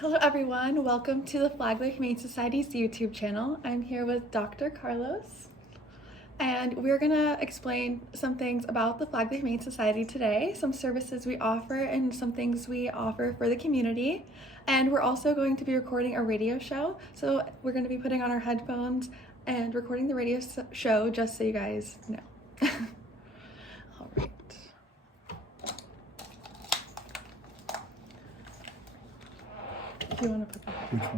Hello everyone, welcome to the Flagler Humane Society's YouTube channel. I'm here with Dr. Carlos, and we're gonna explain some things about the Flagler Humane Society today, some services we offer and some things we offer for the community. And we're also going to be recording a radio show, so we're gonna be putting on our headphones and recording the radio show just so you guys know. All right. Do you want to put that? Which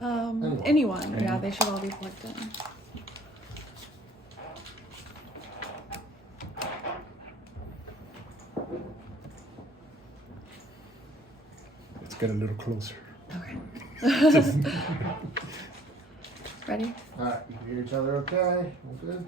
one? Anyone. Yeah, they should all be plugged in. Let's get a little closer. Okay. Ready? All right, you hear each other okay? All good?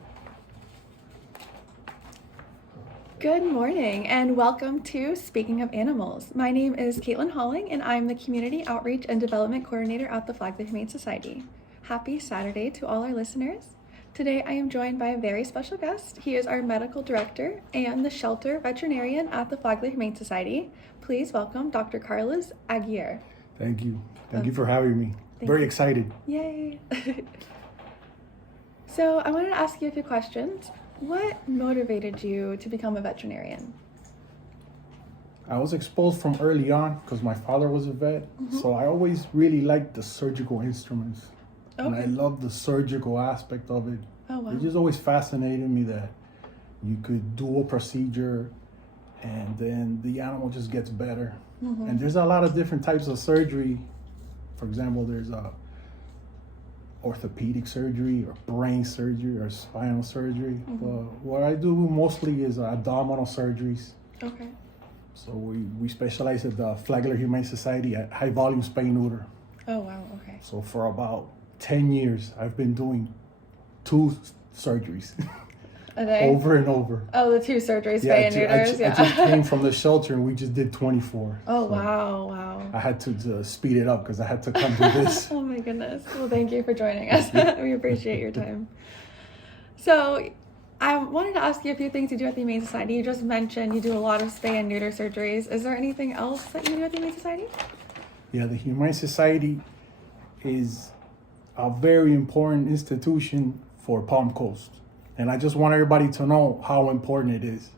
Good morning and welcome to Speaking of Animals. My name is Caitlin Halling and I'm the Community Outreach and Development Coordinator at the Flagler Humane Society. Happy Saturday to all our listeners. Today I am joined by a very special guest. He is our Medical Director and the Shelter Veterinarian at the Flagler Humane Society. Please welcome Dr. Carlos Aguirre. Thank you. Thank you for having me. Very excited. Yay! So I wanted to ask you a few questions. What motivated you to become a veterinarian? I was exposed from early on because my father was a vet, so I always really liked the surgical instruments. And I love the surgical aspect of it. Oh, wow. It just always fascinated me that you could do a procedure and then the animal just gets better. And there's a lot of different types of surgery. For example, there's orthopedic surgery or brain surgery or spinal surgery. But what I do mostly is abdominal surgeries. Okay. So we specialize at the Flagler Humane Society at high volume spay neuter. Oh, wow. Okay. So for about 10 years, I've been doing 2 surgeries A day? over and over. Oh, the 2 surgeries, spay and neuters. I just came from the shelter and we just did 24. Oh, So wow. I had to speed it up because I had to come do this. Oh, my goodness. Well, thank you for joining us. We appreciate your time. So I wanted to ask you a few things you do at the Humane Society. You just mentioned you do a lot of spay and neuter surgeries. Is there anything else that you do at the Humane Society? Yeah, the Humane Society is a very important institution for Palm Coast. And I just want everybody to know how important it is.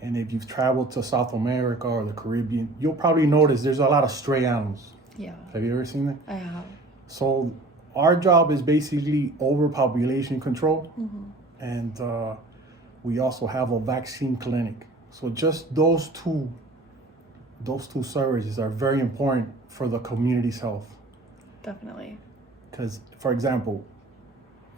And if you've traveled to South America or the Caribbean, you'll probably notice there's a lot of stray animals. Yeah. Have you ever seen that? I have. So our job is basically overpopulation control. And we also have a vaccine clinic. So just those two services are very important for the community's health. Definitely. Because, for example,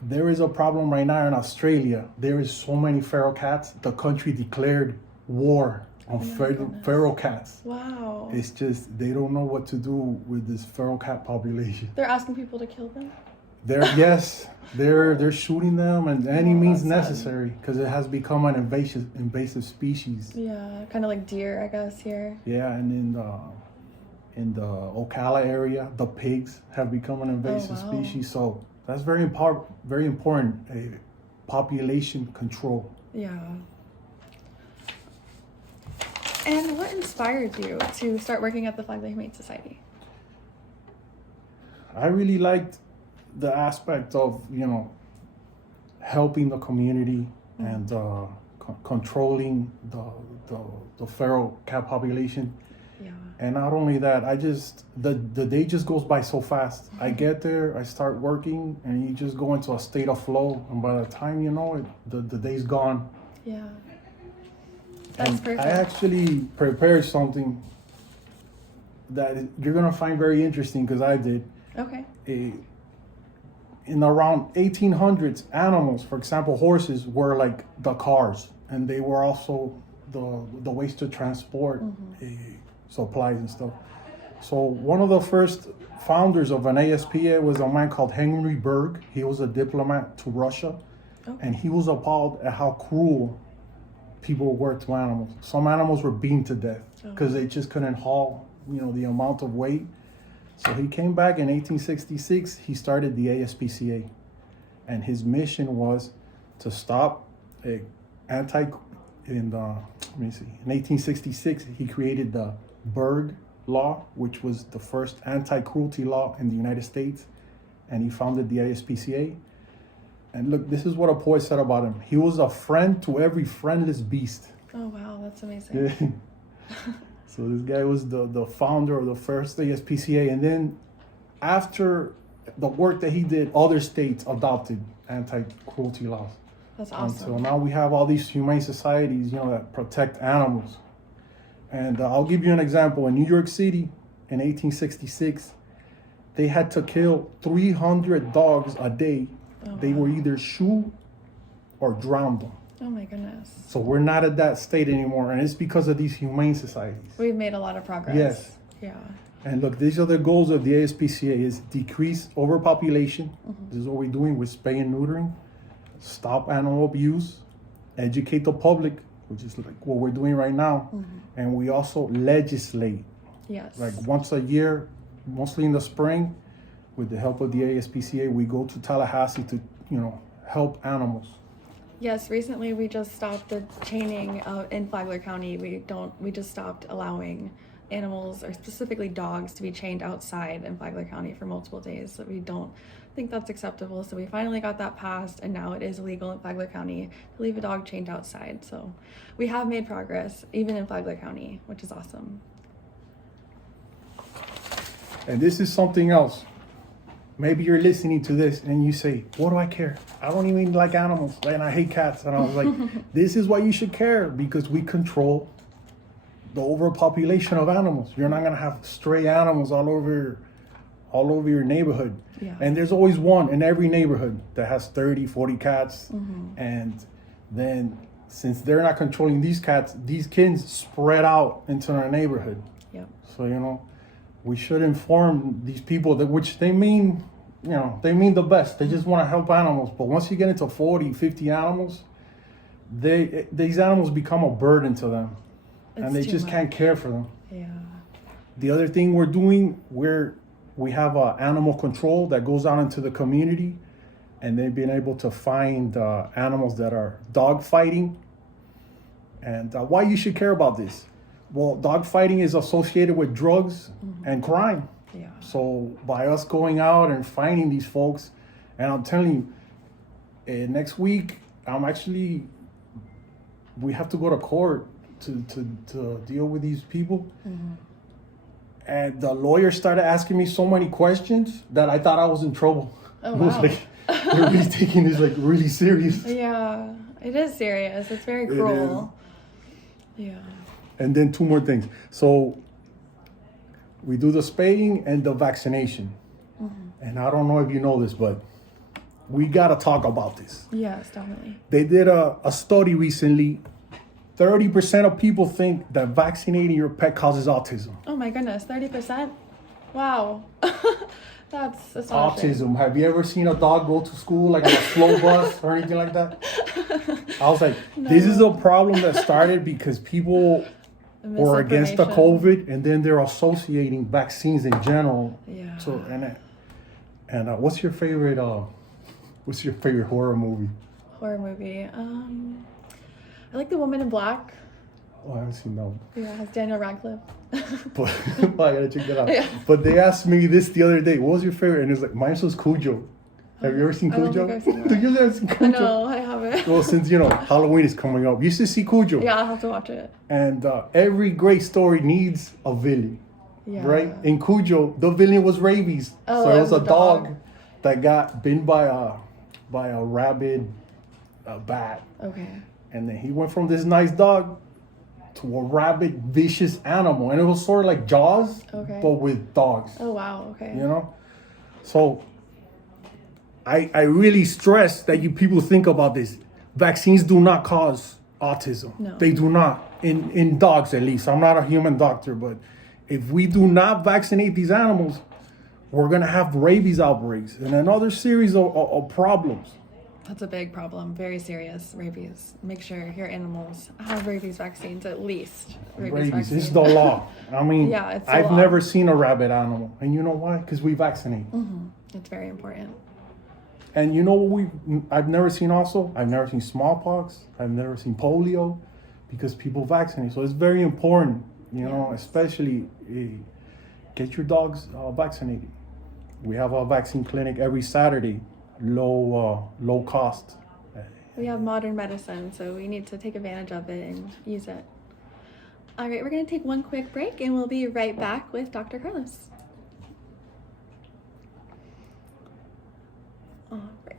there is a problem right now in Australia. There is so many feral cats. The country declared war on feral cats. Wow. It's just, they don't know what to do with this feral cat population. They're asking people to kill them? They're shooting them and any means that's sad. necessary because it has become an invasive species. Yeah, kind of like deer, I guess, here. Yeah, and in the Ocala area, the pigs have become an invasive wow. species. So that's very important, population control. Yeah. And what inspired you to start working at the Flagler Humane Society? I really liked the aspect of, helping the community and controlling the feral cat population. Yeah. And not only that, the day just goes by so fast. I get there, I start working, and you just go into a state of flow. And by the time you know it, the day's gone. Yeah. That's And perfect. I actually prepared something that you're gonna find very interesting because I did. Okay. In around 1800s, animals, for example, horses, were like the cars, and they were also the ways to transport supplies and stuff. So one of the first founders of an ASPA was a man called Henry Berg. He was a diplomat to Russia, and he was appalled at how cruel people were to animals. Some animals were beaten to death because they just couldn't haul, the amount of weight. So he came back in 1866. He started the ASPCA, and his mission was to stop in 1866, he created the Berg law, which was the first anti-cruelty law in the United States, and he founded the ASPCA. And look, this is what a poet said about him. He was a friend to every friendless beast. Oh, wow, that's amazing. So this guy was the founder of the first ASPCA. And then after the work that he did, other states adopted anti-cruelty laws. That's And awesome. so now we have all these humane societies, that protect animals. And I'll give you an example. In New York City in 1866, they had to kill 300 dogs a day. They were either shoot or drowned them. Oh my goodness. So we're not at that state anymore, and it's because of these humane societies. We've made a lot of progress. Yes. Yeah. And look, these are the goals of the ASPCA: is decrease overpopulation. This is what we're doing with spay and neutering, stop animal abuse, educate the public, which is like what we're doing right now, and we also legislate. Yes. Like once a year, mostly in the spring, with the help of the ASPCA, we go to Tallahassee to, help animals. Yes, recently we just stopped the chaining in Flagler County. We just stopped allowing animals, or specifically dogs, to be chained outside in Flagler County for multiple days. So we don't think that's acceptable. So we finally got that passed, and now it is illegal in Flagler County to leave a dog chained outside. So we have made progress, even in Flagler County, which is awesome. And this is something else. Maybe you're listening to this and you say, what do I care? I don't even like animals and I hate cats. And I was like, this is why you should care, because we control the overpopulation of animals. You're not gonna have stray animals all over your neighborhood. Yeah. And there's always one in every neighborhood that has 30, 40 cats. And then since they're not controlling these cats, these kids spread out into our neighborhood. Yep. So, we should inform these people that, which they mean the best. They just want to help animals. But once you get into 40, 50 animals, these animals become a burden to them. And they just can't care for them. Yeah. The other thing we're doing, we have animal control that goes out into the community, and they've been able to find animals that are dog fighting. And why you should care about this? Well, dog fighting is associated with drugs and crime. Yeah. So by us going out and finding these folks, and I'm telling you, next week we have to go to court to deal with these people. And the lawyer started asking me so many questions that I thought I was in trouble. Oh, It was wow. like they're really taking this like really serious. Yeah, it is serious. It's very cruel. Yeah. And then two more things. So we do the spaying and the vaccination. And I don't know if you know this, but we got to talk about this. Yes, definitely. They did a study recently. 30% of people think that vaccinating your pet causes autism. Oh my goodness, 30%? Wow. That's astonishing. Autism. Have you ever seen a dog go to school like on a slow bus or anything like that? I was like, this is a problem that started because people were against the COVID, and then they're associating vaccines in general. Yeah. So and what's your favorite horror movie? Horror movie. I like The Woman in Black. Oh, I haven't seen that one. Yeah, it has Daniel Radcliffe. But I gotta check that out. Yeah. But they asked me this the other day. What was your favorite? And it was like, mine was Cujo. Have you ever seen I don't Cujo? think I've seen that. You ever seen Cujo? No, I haven't. Well, since Halloween is coming up, you should see Cujo. Yeah, I'll have to watch it. And every great story needs a villain, Yeah. right? In Cujo, the villain was rabies. Oh, so it it was was a a dog dog. that got bitten by a rabid bat, Okay. and then he went from this nice dog to a rabid, vicious animal, and it was sort of like Jaws, Okay. but with dogs. Oh wow. Okay. So I really stress that you people think about this. Vaccines do not cause autism. No. They do not, in dogs at least. I'm not a human doctor, but if we do not vaccinate these animals, we're gonna have rabies outbreaks and another series of problems. That's a big problem. Very serious. Rabies. Make sure your animals have rabies vaccines at least. Rabies, it's the law. I mean, Yeah, it's the I've law. never seen a rabid animal, and you know why? Because we vaccinate. It's very important. And you know what I've never seen also? I've never seen smallpox. I've never seen polio, because people vaccinate. So it's very important, especially get your dogs vaccinated. We have a vaccine clinic every Saturday, low cost. We have modern medicine, so we need to take advantage of it and use it. All right, we're going to take one quick break and we'll be right back with Dr. Carlos. All right.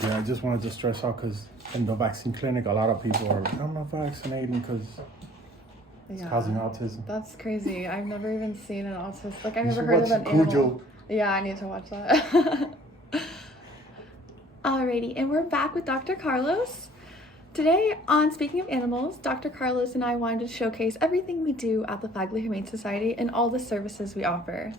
Yeah, I just wanted to stress out because in the vaccine clinic, a lot of people are like, I'm not vaccinating because it's causing autism. That's crazy. I've never even seen an autistic. Like, I've You never should heard of watch an animal. Cujo. Yeah, I need to watch that. Alrighty, and we're back with Dr. Carlos. Today on Speaking of Animals, Dr. Carlos and I wanted to showcase everything we do at the Flagler Humane Society and all the services we offer.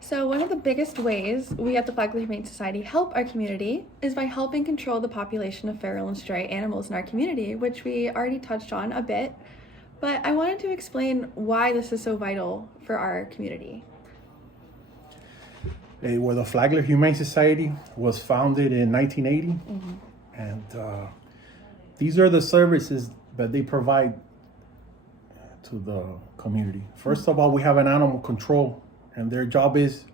So one of the biggest ways we at the Flagler Humane Society help our community is by helping control the population of feral and stray animals in our community, which we already touched on a bit, but I wanted to explain why this is so vital for our community. Well, the Flagler Humane Society was founded in 1980, and these are the services that they provide to the community. First of all, we have an animal control, and their job is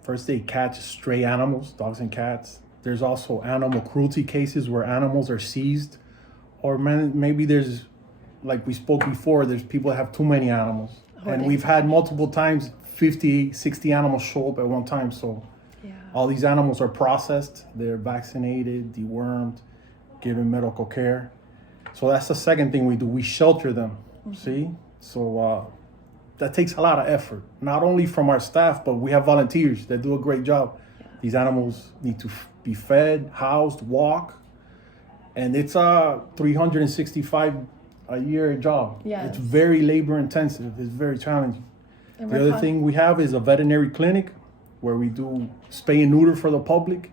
first they catch stray animals, dogs and cats. There's also animal cruelty cases where animals are seized, or maybe there's, like we spoke before, there's people that have too many animals. And we've had multiple times 50, 60 animals show up at one time. So all these animals are processed, they're vaccinated, dewormed, given medical care. So that's the second thing we do. We shelter them, see? So that takes a lot of effort, not only from our staff, but we have volunteers that do a great job. These animals need to be fed, housed, walk, and it's a 365 a year job. It's very labor intensive. It's very challenging. The other thing we have is a veterinary clinic where we do spay and neuter for the public.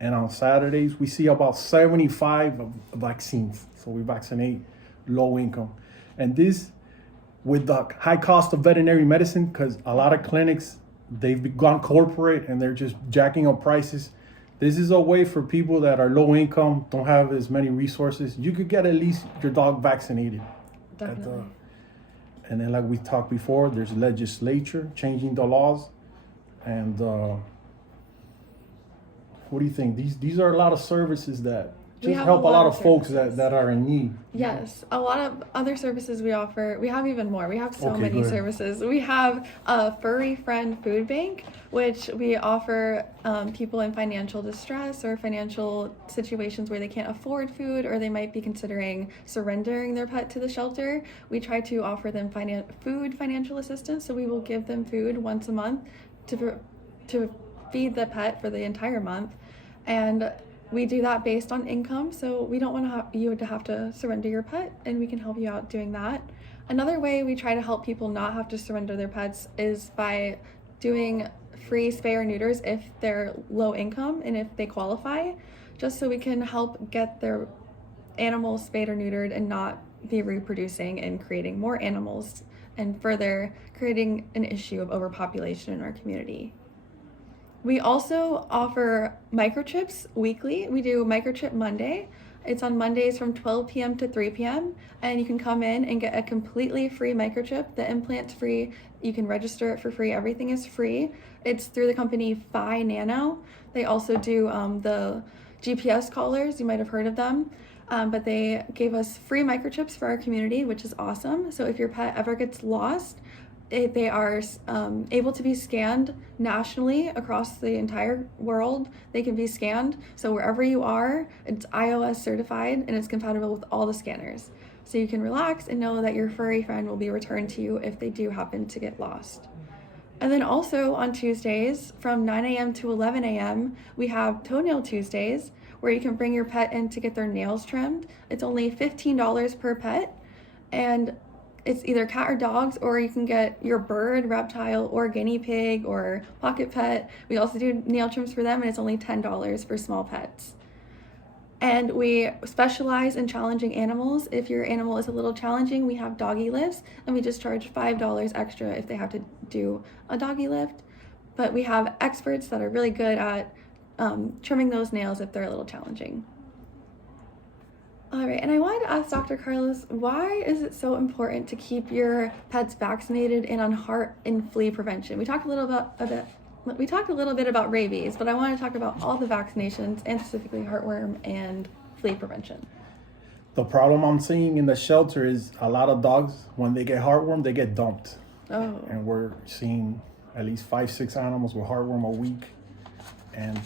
And on Saturdays, we see about 75 vaccines. So we vaccinate low income. And this, with the high cost of veterinary medicine, because a lot of clinics, they've gone corporate and they're just jacking up prices. This is a way for people that are low income, don't have as many resources. You could get at least your dog vaccinated. Definitely. And then, like we talked before, there's legislature changing the laws. And what do you think? These are a lot of services that just help a lot of folks that are in need. Yes, a lot of other services we offer. We have even more. We have so many services. We have a Furry Friend Food Bank, which we offer people in financial distress or financial situations where they can't afford food or they might be considering surrendering their pet to the shelter. We try to offer them financial assistance, so we will give them food once a month to feed the pet for the entire month. And we do that based on income, so we don't want you to have to surrender your pet, and we can help you out doing that. Another way we try to help people not have to surrender their pets is by doing free spay or neuters if they're low income and if they qualify, just so we can help get their animals spayed or neutered and not be reproducing and creating more animals and further creating an issue of overpopulation in our community. We also offer microchips weekly. We do Microchip Monday. It's on Mondays from 12 p.m. to 3 p.m. and you can come in and get a completely free microchip. The implant's free. You can register it for free. Everything is free. It's through the company Phi Nano. They also do the GPS collars. You might have heard of them. But they gave us free microchips for our community, which is awesome. So if your pet ever gets lost, they are able to be scanned nationally across the entire world. They can be scanned, so wherever you are, it's iOS certified and it's compatible with all the scanners. So you can relax and know that your furry friend will be returned to you if they do happen to get lost. And then also on Tuesdays from 9 a.m. to 11 a.m., we have Toenail Tuesdays, where you can bring your pet in to get their nails trimmed. It's only $15 per pet, and it's either cat or dogs, or you can get your bird, reptile, or guinea pig, or pocket pet. We also do nail trims for them, and it's only $10 for small pets. And we specialize in challenging animals. If your animal is a little challenging, we have doggy lifts, and we just charge $5 extra if they have to do a doggy lift. But we have experts that are really good at trimming those nails if they're a little challenging. All right, and I wanted to ask Dr. Carlos, why is it so important to keep your pets vaccinated and on heart and flea prevention? We talked a little bit about rabies, but I want to talk about all the vaccinations and specifically heartworm and flea prevention. The problem I'm seeing in the shelter is a lot of dogs, when they get heartworm, they get dumped. Oh. And we're seeing at least 5-6 animals with heartworm a week. And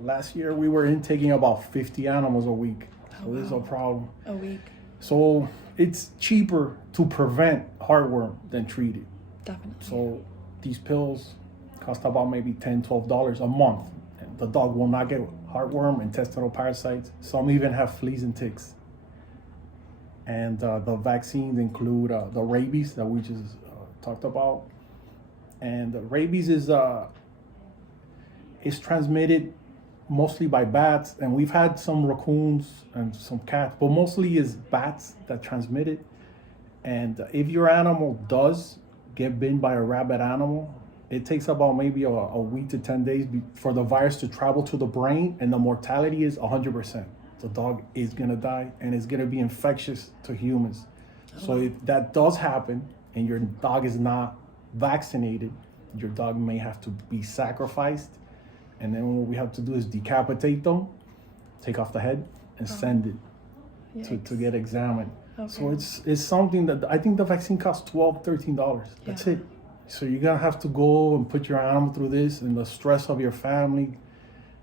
last year we were intaking about 50 animals a week. So this is a problem. A week. So it's cheaper to prevent heartworm than treat it. Definitely. So these pills cost about maybe $10, $12 a month. And the dog will not get heartworm, intestinal parasites. Some even have fleas and ticks. And the vaccines include the rabies that we just talked about. And the rabies is transmitted mostly by bats, and we've had some raccoons and some cats, but mostly is bats that transmit it. And if your animal does get bitten by a rabid animal, it takes about maybe a week to 10 days for the virus to travel to the brain, and the mortality is 100%. The dog is gonna die, and it's gonna be infectious to humans. So if that does happen, and your dog is not vaccinated, your dog may have to be sacrificed. And then what we have to do is decapitate them, take off the head, and send it to get examined. Okay. So it's something that I think the vaccine costs $12, $13. That's it. So you're gonna have to go and put your animal through this and the stress of your family,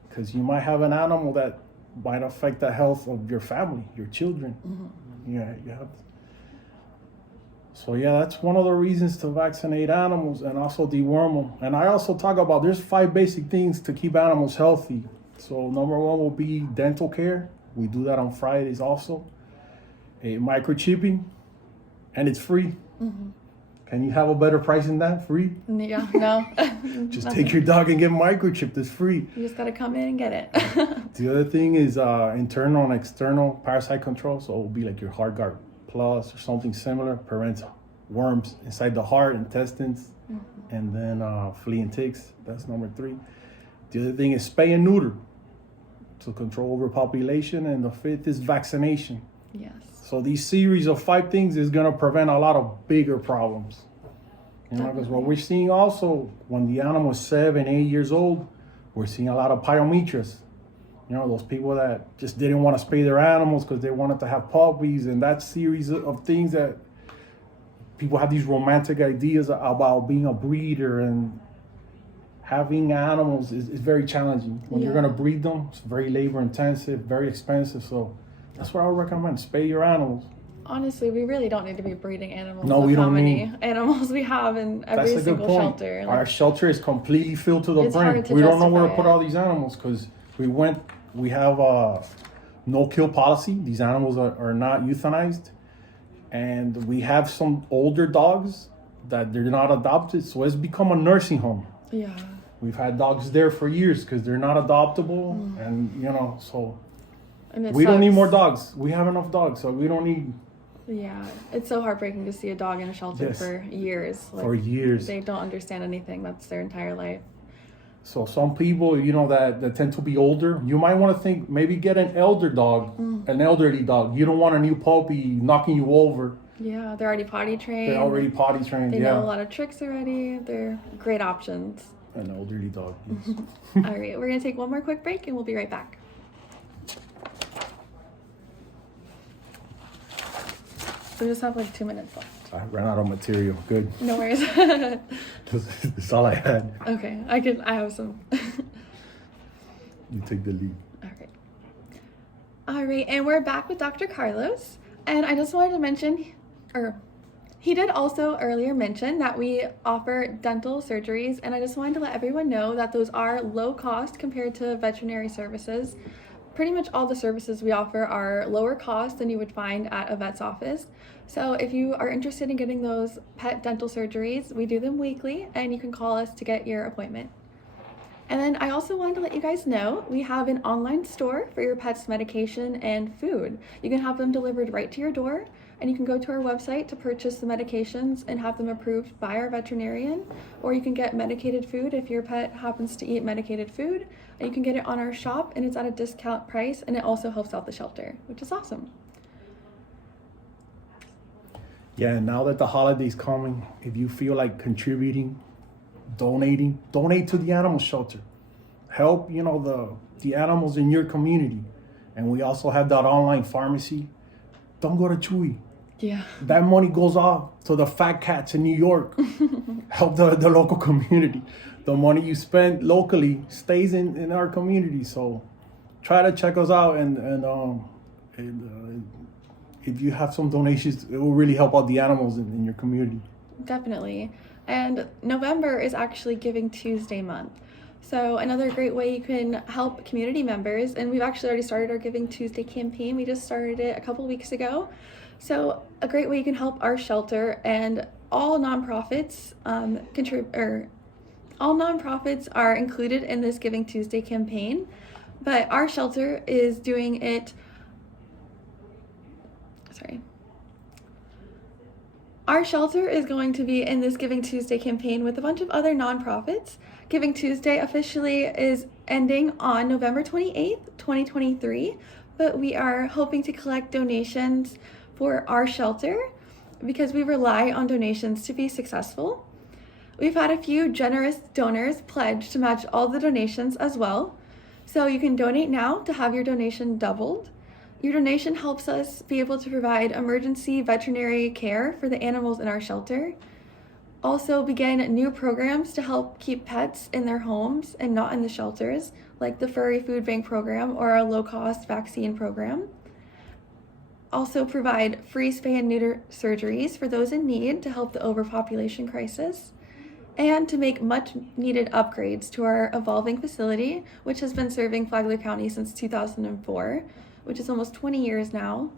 because you might have an animal that might affect the health of your family, your children. Mm-hmm. Yeah, you have. So yeah, that's one of the reasons to vaccinate animals and also deworm them. And I also talk about there's 5 basic things to keep animals healthy. So number 1 will be dental care. We do that on Fridays also. A microchipping, and it's free. Mm-hmm. Can you have a better price than that? Free? Yeah, no. Just take your dog and get microchipped. It's free. You just gotta come in and get it. The other thing is internal and external parasite control. So it will be like your HeartGuard Plus or something similar. Prevents worms inside the heart, intestines, and then flea and ticks. That's number 3. The other thing is spay and neuter to control overpopulation, and the 5th is vaccination. Yes. So these series of 5 things is gonna prevent a lot of bigger problems. You know, because what we're seeing also when the animal is 7, 8 years old, we're seeing a lot of pyometras. You know, those people that just didn't want to spay their animals because they wanted to have puppies, and that series of things that people have these romantic ideas about being a breeder, and having animals is very challenging. When you're going to breed them, it's very labor intensive, very expensive. So that's what I would recommend. Spay your animals. Honestly, we really don't need to be breeding animals. No, we don't. How many animals we have in every single shelter. Our shelter is completely filled to the It's brim. hard to We don't know where to justify put all these animals because we have a no-kill policy. These animals are not euthanized. And we have some older dogs that they're not adopted. So it's become a nursing home. Yeah. We've had dogs there for years because they're not adoptable. And, you know, so we don't need more dogs. We have enough dogs, so we don't need... Yeah, it's so heartbreaking to see a dog in a shelter for years. Like, for years. They don't understand anything. That's their entire life. So some people, you know, that tend to be older, you might want to think maybe get an elderly dog. You don't want a new puppy knocking you over. Yeah, they're already potty trained. They know a lot of tricks already. They're great options. An elderly dog. Yes. All right, we're going to take one more quick break and we'll be right back. We just have like 2 minutes left. I ran out of material. Good. No worries. That's all I had. Okay, I have some. You take the lead. All right, and we're back with Dr. Carlos. And I just wanted to mention, he did also earlier mention that we offer dental surgeries. And I just wanted to let everyone know that those are low cost compared to veterinary services. Pretty much all the services we offer are lower cost than you would find at a vet's office. So if you are interested in getting those pet dental surgeries, we do them weekly, and you can call us to get your appointment. And then I also wanted to let you guys know we have an online store for your pet's medication and food. You can have them delivered right to your door. and you can go to our website to purchase the medications and have them approved by our veterinarian, or you can get medicated food if your pet happens to eat medicated food, and you can get it on our shop and it's at a discount price, and it also helps out the shelter, which is awesome. Yeah, now that the holiday's coming, if you feel like contributing, donate to the animal shelter. Help, the animals in your community. And we also have that online pharmacy. Don't go to Chewy. Yeah. That money goes off to the fat cats in New York. Help the local community. The money you spend locally stays in our community. So try to check us out, and if you have some donations, it will really help out the animals in your community. Definitely. And November is actually Giving Tuesday month. So another great way you can help community members, and we've actually already started our Giving Tuesday campaign. We just started it a couple weeks ago. So a great way you can help our shelter, and all nonprofits all nonprofits are included in this Giving Tuesday campaign, but our shelter is doing it. Our shelter is going to be in this Giving Tuesday campaign with a bunch of other nonprofits. Giving Tuesday officially is ending on November 28th, 2023, but we are hoping to collect donations for our shelter because we rely on donations to be successful. We've had a few generous donors pledge to match all the donations as well, so you can donate now to have your donation doubled. Your donation helps us be able to provide emergency veterinary care for the animals in our shelter. Also begin new programs to help keep pets in their homes and not in the shelters, like the Furry Food Bank program or our low-cost vaccine program. Also provide free spay and neuter surgeries for those in need to help the overpopulation crisis, and to make much needed upgrades to our evolving facility, which has been serving Flagler County since 2004. Which is almost 20 years now.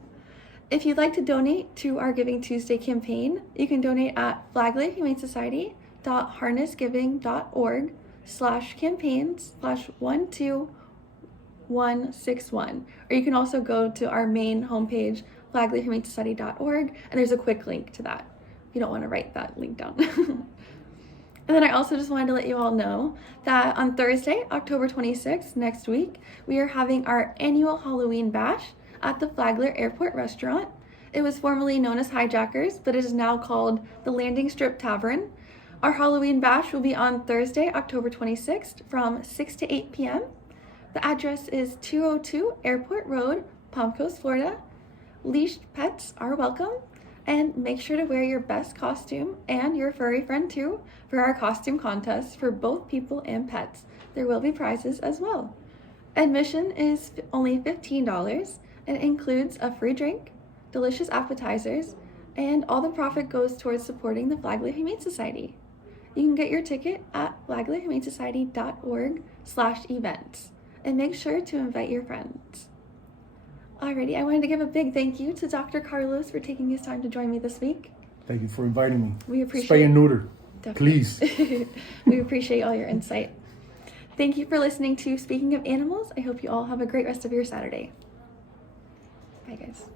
If you'd like to donate to our Giving Tuesday campaign, you can donate at flaglerhumanesociety.harnessgiving.org/campaigns/12161. Or you can also go to our main homepage, flaglerhumanesociety.org, and there's a quick link to that if you don't want to write that link down. And then I also just wanted to let you all know that on Thursday, October 26th, next week, we are having our annual Halloween bash at the Flagler Airport Restaurant. It was formerly known as Hijackers, but it is now called the Landing Strip Tavern. Our Halloween bash will be on Thursday, October 26th from 6 to 8 p.m. The address is 202 Airport Road, Palm Coast, Florida. Leashed pets are welcome. And make sure to wear your best costume and your furry friend too for our costume contest for both people and pets. There will be prizes as well. Admission is only $15 and includes a free drink, delicious appetizers, and all the profit goes towards supporting the Flagler Humane Society. You can get your ticket at flaglerhumanesociety.org/events, and make sure to invite your friends. Alrighty, I wanted to give a big thank you to Dr. Carlos for taking his time to join me this week. Thank you for inviting me. We appreciate Spay and neuter, Definitely. please. We appreciate all your insight. Thank you for listening to Speaking of Animals. I hope you all have a great rest of your Saturday. Bye, guys.